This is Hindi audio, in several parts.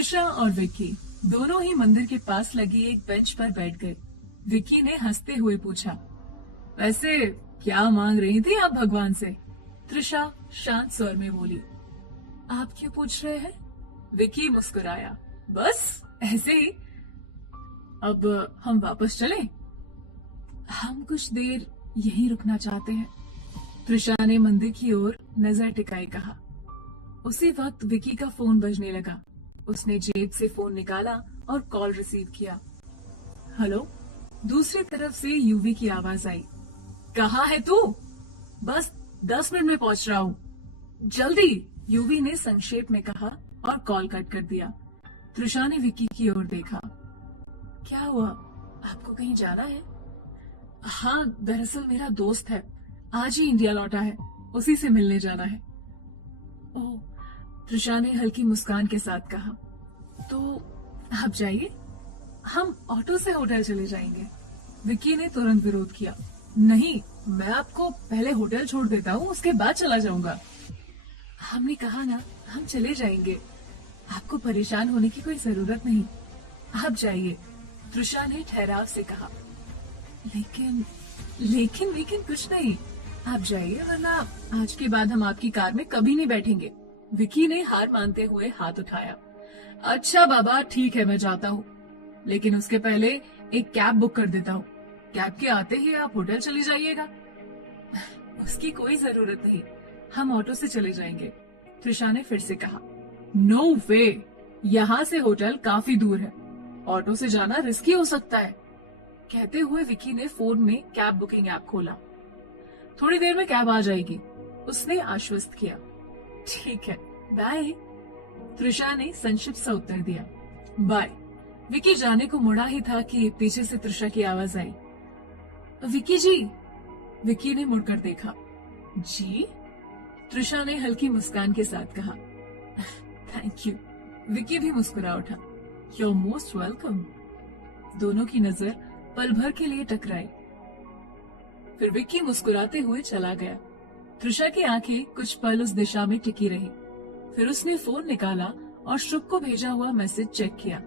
त्रिशा और विक्की दोनों ही मंदिर के पास लगी एक बेंच पर बैठ गए। विक्की ने हंसते हुए पूछा, वैसे क्या मांग रही थी आप भगवान से? त्रिशा शांत स्वर में बोली। आप क्यों पूछ रहे हैं? विक्की मुस्कुराया। बस ऐसे ही। अब हम वापस चलें? हम कुछ देर यहीं रुकना चाहते हैं। त्रिशा ने मंदिर की ओर नजर टिकाए कहा। उसी वक्त विक्की का फोन बजने लगा। उसने जेब से फोन निकाला और कॉल रिसीव किया। हेलो। दूसरी तरफ से यूवी की आवाज आई। कहाँ है तू? बस 10 मिनट में पहुंच रहा हूँ। जल्दी, यूवी ने संक्षेप में कहा और कॉल कट कर दिया। त्रिशा ने विक्की की ओर देखा। क्या हुआ? आपको कहीं जाना है? हाँ, दरअसल मेरा दोस्त है, आज ही इंडिया लौटा है, उसी से मिलने जाना है। ओह, त्रिशा ने हल्की मुस्कान के साथ कहा। तो आप जाइए, हम ऑटो से होटल चले जाएंगे। विक्की ने तुरंत विरोध किया। नहीं, मैं आपको पहले होटल छोड़ देता हूँ, उसके बाद चला जाऊंगा। हमने कहा ना, हम चले जाएंगे, आपको परेशान होने की कोई जरूरत नहीं, आप जाइए, त्रिशा ने ठहराव से कहा। लेकिन लेकिन लेकिन कुछ नहीं, आप जाइए, वरना आज के बाद हम आपकी कार में कभी नहीं बैठेंगे। विक्की ने हार मानते हुए हाथ उठाया। अच्छा बाबा, ठीक है, मैं जाता हूँ, लेकिन उसके पहले एक कैब बुक कर देता हूँ। कैब के आते ही आप होटल चली जाइएगा। उसकी कोई जरूरत नहीं, हम ऑटो से चले जाएंगे, त्रिशा ने फिर से कहा। नो वे, यहाँ से होटल काफी दूर है, ऑटो से जाना रिस्की हो सकता है। कहते हुए विक्की ने फोन में कैब बुकिंग ऐप खोला। थोड़ी देर में कैब आ जाएगी, उसने आश्वस्त किया। ठीक है, बाय, त्रिशा ने संक्षिप्त सा उत्तर दिया। बाय। विक्की जाने को मुड़ा ही था कि पीछे से त्रिशा की आवाज आई। विक्की जी। विक्की ने मुड़कर देखा। जी? त्रिशा ने हल्की मुस्कान के साथ कहा। Thank you. विक्की भी मुस्कुरा उठा। You're most welcome। दोनों की नजर पल भर के लिए टकराई, फिर विक्की मुस्कुराते हुए चला गया। त्रिशा की आंखें कुछ पल उस दिशा में टिकी रही, फिर उसने फोन निकाला और शुभ को भेजा हुआ मैसेज चेक किया।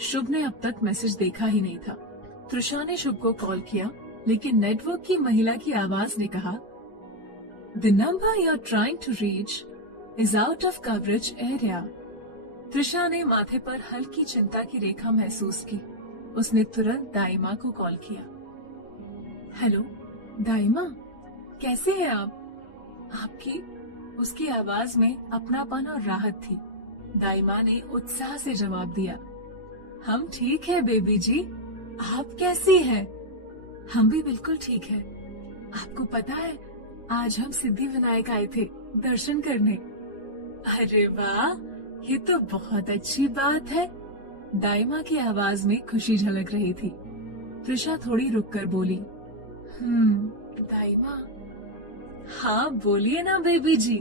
शुभ ने अब तक मैसेज देखा ही नहीं था। त्रिशा ने शुभ को कॉल किया, लेकिन नेटवर्क की महिला की आवाज ने कहा, the number you are trying to reach is out of coverage area. Trisha ने माथे पर हल्की चिंता की रेखा महसूस की। उसने तुरंत दाइमा को कॉल किया। हेलो दाइमा, कैसे हैं आप? आपकी? उसकी आवाज में अपनापन और राहत थी। दाइमा ने उत्साह से जवाब दिया। हम ठीक है बेबी जी, आप कैसी हैं? हम भी बिल्कुल ठीक है। आपको पता है, आज हम सिद्धि विनायक आए थे दर्शन करने। अरे वाह, ये तो बहुत अच्छी बात है। दाइमा की आवाज में खुशी झलक रही थी। त्रिशा थोड़ी रुककर बोली, दाइमा। हाँ बोलिए ना बेबी जी,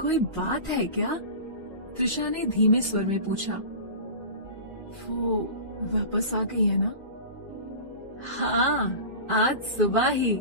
कोई बात है क्या? त्रिशा ने धीमे स्वर में पूछा। वो वापस आ गई है ना? हाँ, आज सुबह ही।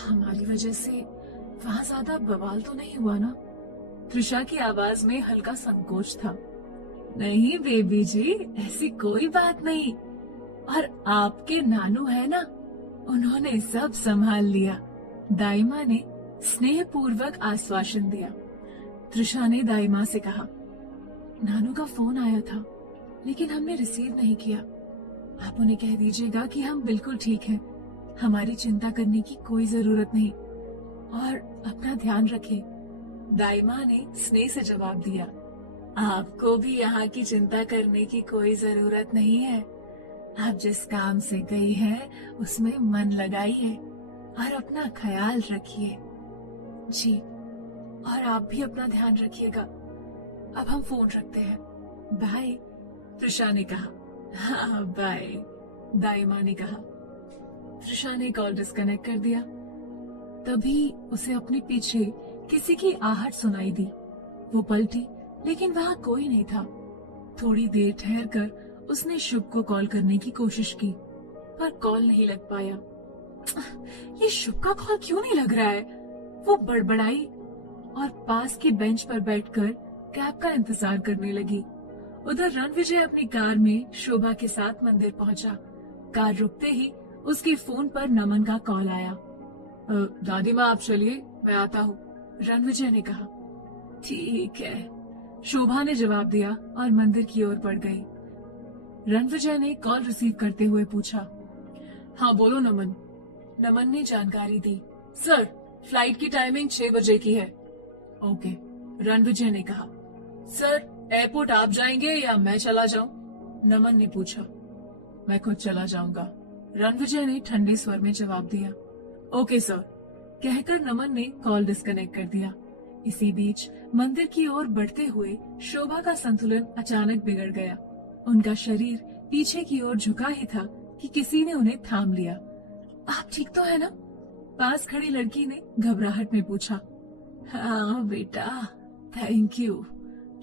हमारी वजह से वहाँ ज्यादा बवाल तो नहीं हुआ ना? त्रिशा की आवाज में हल्का संकोच था। नहीं बेबी जी, ऐसी कोई बात नहीं। और आपके नानू है ना, उन्होंने सब संभाल लिया। दाइमा ने स्नेह पूर्वक आश्वासन दिया। त्रिशा ने दाइमा से कहा, नानू का फोन आया था, लेकिन हमने रिसीव नहीं किया। आप उन्हें कह दीजिएगा कि हम बिल्कुल ठीक हैं, हमारी चिंता करने की कोई जरूरत नहीं, और अपना ध्यान रखें। दाइमा ने स्नेह से जवाब दिया। आपको भी यहाँ की चिंता करने की कोई जरूरत नहीं है। आप जिस काम से गई हैं, उसमें मन लगाइए और अपना ख्याल रखिए। जी, और आप भी अपना ध्यान रखिएगा। अब हम फोन रखते हैं, बाय, त्रिशा ने कहा। हाँ बाय, दाइमा ने कहा। त्रिशा ने कॉल डिस्कनेक्ट कर दिया। तभी उसे अपने पीछे किसी की आहट सुनाई दी। वो पलटी, लेकिन वहाँ कोई नहीं था। थोड़ी देर ठहरकर उसने शुभ को कॉल करने की कोशिश की, पर कॉल नहीं लग पाया। ये शुभ का कॉल क्यों नहीं लग रहा है? वो बड़बड़ाई और पास के बेंच पर बैठकर कैब का इंतजार करने लगी। उधर रणविजय अपनी कार में शोभा के साथ मंदिर पहुंचा। कार रुकते ही उसके फोन पर नमन का कॉल आया। दादी माँ आप चलिए, मैं आता हूँ, रणविजय ने कहा। ठीक है, शोभा ने जवाब दिया और मंदिर की ओर बढ़ गई। रणविजय ने कॉल रिसीव करते हुए पूछा, हाँ बोलो नमन। नमन ने जानकारी दी। सर, फ्लाइट की टाइमिंग 6 बजे की है। ओके, रणविजय ने कहा। सर, एयरपोर्ट आप जाएंगे या मैं चला जाऊं? नमन ने पूछा। मैं खुद चला जाऊंगा, रणविजय ने ठंडे स्वर में जवाब दिया। ओके सर, कहकर नमन ने कॉल डिस्कनेक्ट कर दिया। इसी बीच मंदिर की ओर बढ़ते हुए शोभा का संतुलन अचानक बिगड़ गया। उनका शरीर पीछे की ओर झुका ही था कि किसी ने उन्हें थाम लिया। आप ठीक तो है ना? पास खड़ी लड़की ने घबराहट में पूछा। हाँ बेटा, थैंक यू,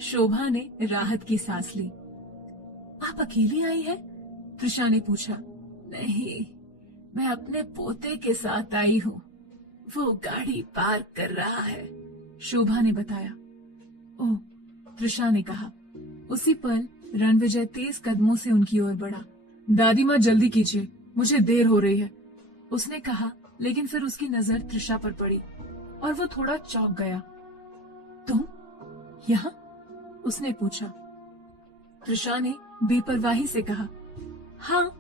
शोभा ने राहत की सांस ली। आप अकेली आई हैं? त्रिशा ने पूछा। नहीं, मैं अपने पोते के साथ आई हूँ, वो गाड़ी पार्क कर रहा है, शोभा ने बताया। ओह, त्रिशा ने कहा। उसी पल रणविजय तेज कदमों से उनकी ओर बढ़ा। दादी माँ जल्दी कीजिए, मुझे देर हो रही है, उसने कहा, लेकिन फिर उसकी नजर त्रिशा पर पड़ी और वो थोड़ा चौंक गया। तुम यहाँ? उसने पूछा। त्रिशा ने बेपरवाही से कहा। हाँ,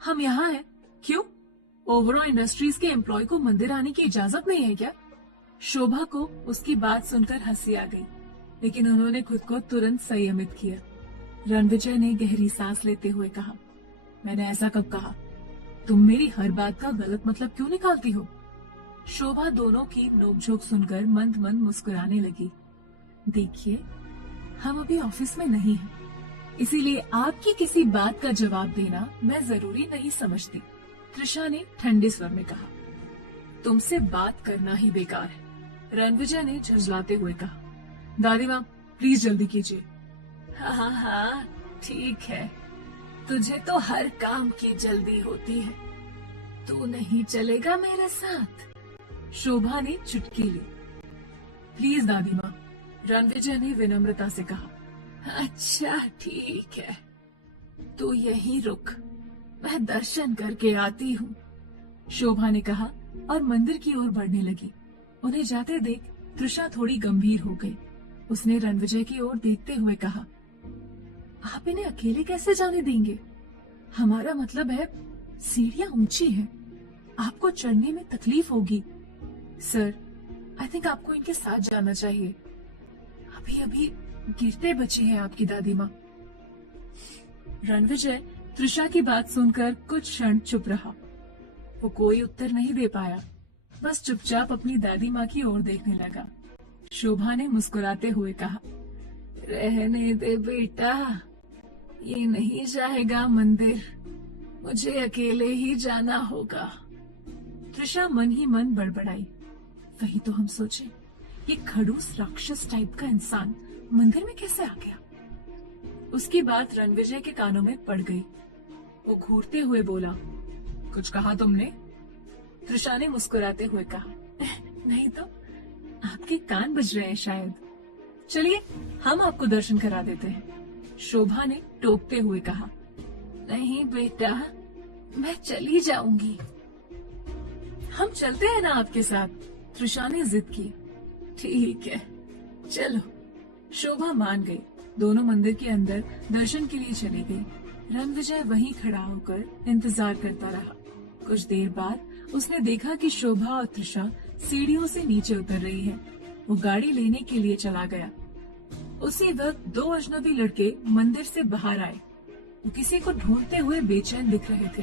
हम यहाँ हैं। क्यों? ओबरॉय इंडस्ट्रीज के एम्प्लॉय को मंदिर आने की इजाजत नहीं है क्या? शोभा को उसकी बात सुनकर हंसी आ गई, लेकिन उन्होंने खुद को तुरंत संयमित किया। रणविजय ने गहरी सांस लेते हुए कहा, मैंने ऐसा कब कहा? तुम मेरी हर बात का गलत मतलब क्यों निकालती हो? शोभा दोनों की नोकझोंक सुनकर मंद मंद मुस्कुराने लगी। देखिए, हम अभी ऑफिस में नहीं हैं, इसीलिए आपकी किसी बात का जवाब देना मैं जरूरी नहीं समझती, त्रिशा ने ठंडे स्वर में कहा। तुमसे बात करना ही बेकार है, रणविजय ने झुंझलाते हुए कहा। दादी माँ प्लीज जल्दी कीजिए। हाँ हाँ ठीक है, तुझे तो हर काम की जल्दी होती है, तू नहीं चलेगा मेरे साथ? शोभा ने चुटकी ली। प्लीज दादी माँ, रणविजय ने विनम्रता से कहा। अच्छा ठीक है, तू यहीं रुक, मैं दर्शन करके आती हूँ, शोभा ने कहा और मंदिर की ओर बढ़ने लगी। उन्हें जाते देख त्रिशा थोड़ी गंभीर हो गई। उसने रणविजय की ओर देखते हुए कहा, आप इन्हें अकेले कैसे जाने देंगे? हमारा मतलब है, सीढ़ियाँ ऊंची हैं, आपको चढ़ने में तकलीफ होगी। सर, आई थिंक आपको इनके साथ जाना चाहिए, अभी अभी गिरते बची है आपकी दादी माँ। रणविजय त्रिशा की बात सुनकर कुछ क्षण चुप रहा। वो कोई उत्तर नहीं दे पाया, बस चुपचाप अपनी दादी माँ की ओर देखने लगा। शोभा ने मुस्कुराते हुए कहा, रहने दे बेटा, ये नहीं जाएगा मंदिर, मुझे अकेले ही जाना होगा। त्रिशा मन ही मन बड़बड़ाई, वही तो हम सोचे, ये खड़ूस राक्षस टाइप का इंसान मंदिर में कैसे आ गया? उसकी बात रणविजय के कानों में पड़ गई। वो घूरते हुए बोला, कुछ कहा तुमने? त्रिशा ने मुस्कुराते हुए कहा, नहीं तो, आपके कान बज रहे हैं शायद। चलिए हम आपको दर्शन करा देते हैं, शोभा ने टोकते हुए कहा। नहीं बेटा, मैं चली जाऊंगी। हम चलते हैं ना आपके साथ, त्रिशा ने जिद की। ठीक है चलो, शोभा मान गई। दोनों मंदिर के अंदर दर्शन के लिए चली गई। रणविजय वहीं खड़ा होकर इंतजार करता रहा। कुछ देर बाद उसने देखा कि शोभा और त्रिशा सीढ़ियों से नीचे उतर रही है। वो गाड़ी लेने के लिए चला गया। उसी वक्त 2 अजनबी लड़के मंदिर से बाहर आए। वो किसी को ढूंढते हुए बेचैन दिख रहे थे।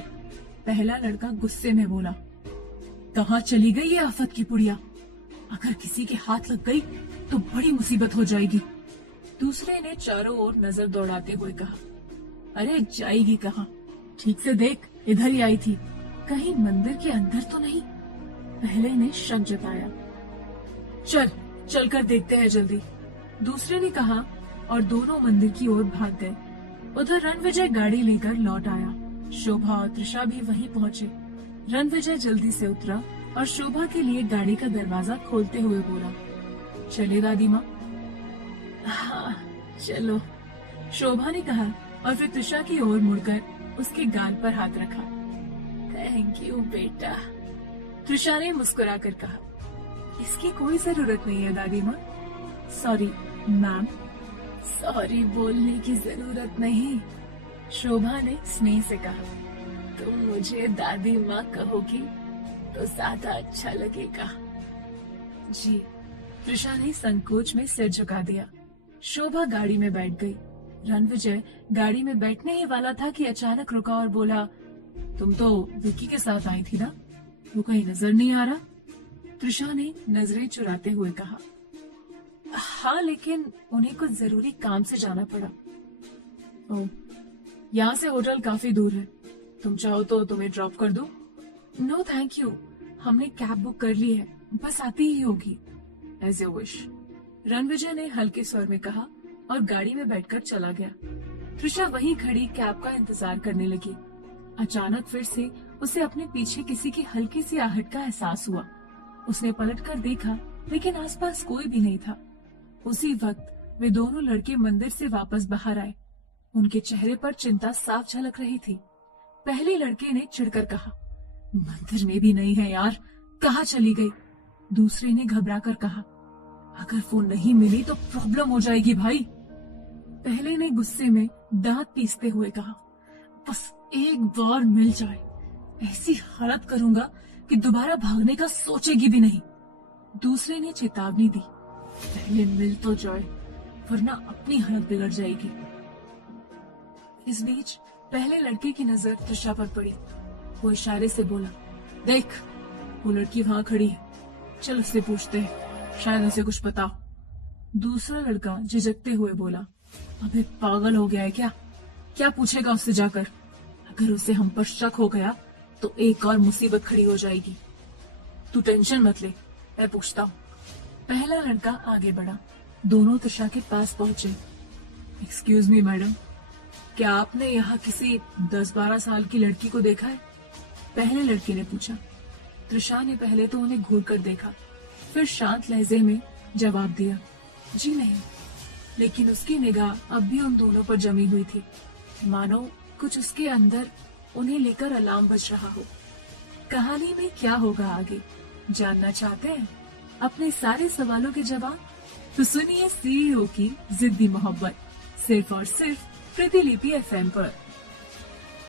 पहला लड़का गुस्से में बोला, कहाँ चली गई ये आफत की पुड़िया? अगर किसी के हाथ लग गई तो बड़ी मुसीबत हो जाएगी। दूसरे ने चारों ओर नजर दौड़ाते हुए कहा, अरे जाएगी कहाँ? ठीक से देख, इधर ही आई थी, कहीं मंदिर के अंदर तो नहीं? पहले ने शक जताया। चल कर देखते हैं जल्दी, दूसरे ने कहा और दोनों मंदिर की ओर भाग गए। उधर रणविजय गाड़ी लेकर लौट आया। शोभा और त्रिशा भी वहीं पहुंचे। रणविजय जल्दी से उतरा और शोभा के लिए गाड़ी का दरवाजा खोलते हुए बोला, चले दादी माँ? हाँ चलो, शोभा ने कहा और फिर त्रिशा की ओर मुड़कर उसके गाल पर हाथ रखा। थैंक यू बेटा, त्रिशा ने मुस्कुराकर कहा। इसकी कोई जरूरत नहीं है दादी माँ। Sorry ma'am. सॉरी बोलने की जरूरत नहीं, शोभा ने स्नेह से कहा। तुम मुझे दादी माँ कहोगी तो ज्यादा अच्छा लगेगा। जी, त्रिशा ने संकोच में सिर झुका दिया। शोभा गाड़ी में बैठ गई। रणविजय गाड़ी में बैठने ही वाला था कि अचानक रुका और बोला, तुम तो विक्की के साथ आई थी ना, वो कहीं नजर नहीं आ रहा? त्रिशा ने नजरें चुराते हुए कहा। हाँ, लेकिन उन्हें कुछ जरूरी काम से जाना पड़ा। ओह, यहाँ से होटल काफी दूर है, तुम चाहो तो तुम्हें ड्रॉप कर दूं? नो थैंक यू, हमने कैब बुक कर ली है, बस आती ही होगी। एज योर विश, रणविजय ने हल्के स्वर में कहा और गाड़ी में बैठकर चला गया। त्रिशा वहीं खड़ी कैब का इंतजार करने लगी। अचानक फिर से उसे अपने पीछे किसी की हल्की सी आहट का एहसास हुआ। उसने पलटकर देखा, लेकिन आसपास कोई भी नहीं था। उसी वक्त वे दोनों लड़के मंदिर से वापस बाहर आए। उनके चेहरे पर चिंता साफ झलक रही थी। पहले लड़के ने चिढ़कर कहा, मंदिर में भी नहीं है यार, कहाँ चली गई? दूसरे ने घबराकर कहा, अगर वो नहीं मिली तो प्रॉब्लम हो जाएगी भाई। पहले ने गुस्से में दांत पीसते हुए कहा, बस एक बार मिल जाए, ऐसी हालत करूंगा कि दोबारा भागने का सोचेगी भी नहीं। दूसरे ने चेतावनी दी, पहले मिल तो जाए, वरना अपनी हालत बिगड़ जाएगी। इस बीच पहले लड़के की नजर त्रिशा पर पड़ी। वो इशारे से बोला, देख वो लड़की वहां खड़ी है, चल उससे पूछते हैं, शायद उसे कुछ पता हो। दूसरा लड़का झिझकते हुए बोला, अबे पागल हो गया है क्या? क्या पूछेगा उससे जाकर? अगर उसे हम पर शक हो गया तो एक और मुसीबत खड़ी हो जाएगी। तू टेंशन मत ले, मैं पूछता हूँ। पहला लड़का आगे बढ़ा। दोनों त्रिशा के पास पहुंचे। एक्सक्यूज मी मैडम, क्या आपने यहाँ किसी 10-12 साल की लड़की को देखा है? पहले लड़के ने पूछा। त्रिशा ने पहले तो उन्हें घूर कर देखा, फिर शांत लहजे में जवाब दिया, जी नहीं। लेकिन उसकी निगाह अब भी उन दोनों पर जमी हुई थी, मानो कुछ उसके अंदर उन्हें लेकर अलार्म बज रहा हो। कहानी में क्या होगा आगे जानना चाहते हैं? अपने सारे सवालों के जवाब तो सुनिए सीईओ की जिद्दी मोहब्बत, सिर्फ और सिर्फ प्रतिलिपि FM पर।